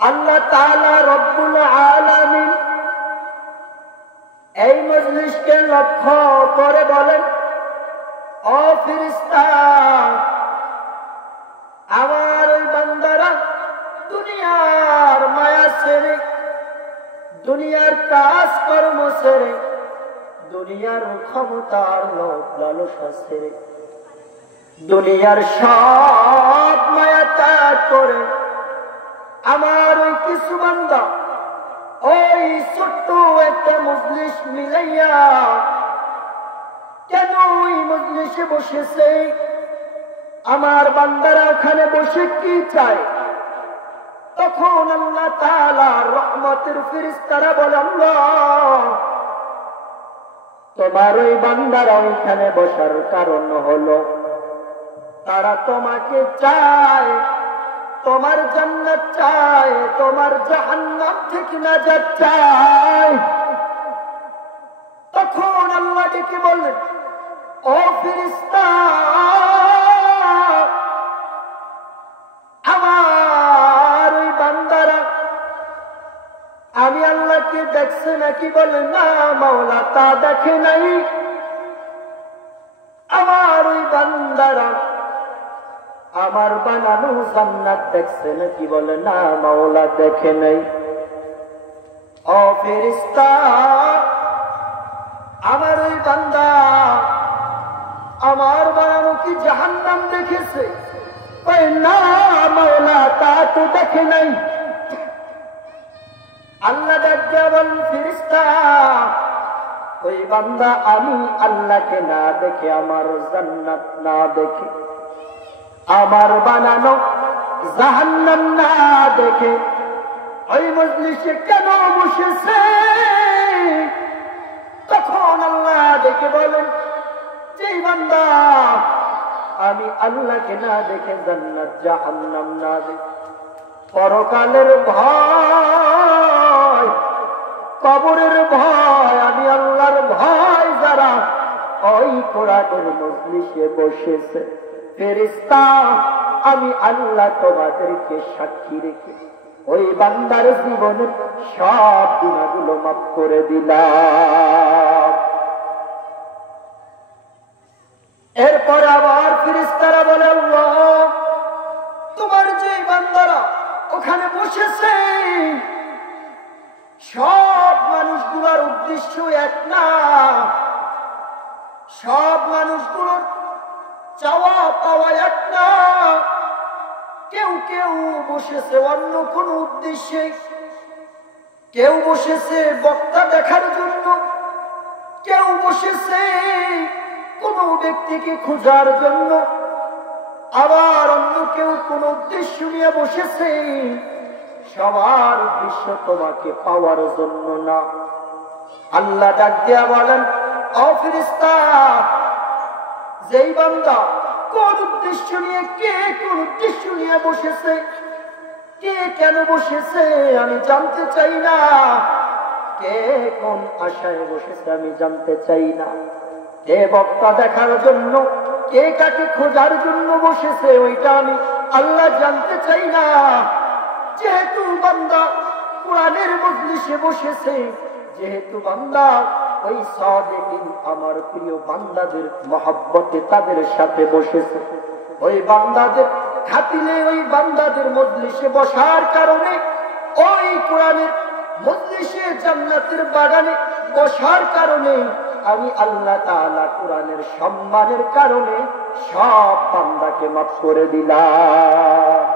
আল্লাহ তাআলা রব্বুল আলামিন এই মজলিসকে লক্ষ্য করে বলেন, ও ফেরেশতা, আমার ওই বান্দারা দুনিয়ার মায়া ছেড়ে, দুনিয়ার কাজ কর্ম ছেড়ে, দুনিয়ার ক্ষমতার লোভ লালসা ছেড়ে, দুনিয়ার সব মায়া ত্যাগ করে আমার ওই কিছু বান্দা ওই ছোট্ট একটা মজলিস মিলাইয়া কেন ওই মজলিসে বসেছে? আমার বান্দারা ওখানে বসে কি চায়? তখন আল্লাহ তাআলা রহমতের ফেরেশতারা বলে, আল্লাহ, তোমার ওই বান্দারা ওইখানে বসার কারণ হলো তারা তোমাকে চায়, তোমার জান্নাত চায়, তোমার জাহান্নাম থেকে নাজাত চায়। তখন আল্লাহ ডেকে বললেন, ও ফেরেশতা, আমার ওই বান্দারা আমি আল্লাহকে দেখছে নাকি? বলে, না মাওলা, তা দেখে নাই। আমার ওই বান্দারা আমার বানানো জান্নাত দেখছে নাকি? বলে, না মাওলা, দেখে নাই। ও ফেরেশতা, আমার ওই বান্দা আমার বানানো কি জাহান্নাম দেখেছে? বলে, না মাওলা, তা তো দেখে নাই। আল্লাহ ডাকতে বলেন, ফেরেশতা, ওই বান্দা আমি আল্লাহকে না দেখে, আমার জান্নাত না দেখে, আমার বানানো জাহান্নাম না দেখে ওই মজলিসে কেন বসেছে? তখন আল্লাহ ডেকে বলেন, যে বান্দা আমি আল্লাহকে না দেখে, জান্নাত জাহান্নাম না দেখে, পরকালের ভয়, কবরের ভয়, আমি আল্লাহর ভয় যারা ওই কোরআনের মজলিসে বসেছে, ফেরেশতা, আমি আল্লাহ তোমাদেরকে সাক্ষী রেখে ওই বান্দার জীবনের সব গুনাহগুলো মাফ করে দিলাম। এরপর আবার ফেরেশতারা বলে, আল্লাহ, তোমার যে বান্দারা ওখানে বসেছে সব মানুষগুলোর উদ্দেশ্য এক না, সব মানুষগুলোর চাওয়া পাওয়া এক না। কেউ কেউ বসেছে অন্য কোন উদ্দেশ্যে, কেউ বসেছে বক্তা দেখার জন্য, কেউ বসেছে কোন ব্যক্তিকে খোঁজার জন্য, আবার অন্য কেউ কোন উদ্দেশ্য নিয়ে বসেছে। সবার উদ্দেশ্য তোমাকে পাওয়ার জন্য না। আল্লাহ ডাক দিয়া বলেন, ও ফেরেশতা, যেই বান্দা কোন উদ্দেশ্য নিয়ে, কে কোন উদ্দেশ্য নিয়ে বসেছে, কে কেন বসেছে আমি জানতে চাই না, কে কোন আশায় বসেছে আমি জানতে চাই না, কে বক্তা দেখার জন্য, কে কাকে খোঁজার জন্য বসেছে ওইটা আমি আল্লাহ জানতে চাই না। যেহেতু বান্দা কোরআনের মজলিসে বসেছে, যেহেতু বান্দা ওই সাদিকিন আমার প্রিয় বান্দাদের মহব্বতে তাদের সাথে বসেছে, ওই বান্দাদের খাতিরে, ওই বান্দাদের মজলিসে বসার কারণে, ওই কোরআনের মজলিসে জান্নাতের বাগানে বসার কারণে আমি আল্লাহ তাআলা কোরআনের সম্মানের কারণে সব বান্দাকে মাফ করে দিলাম।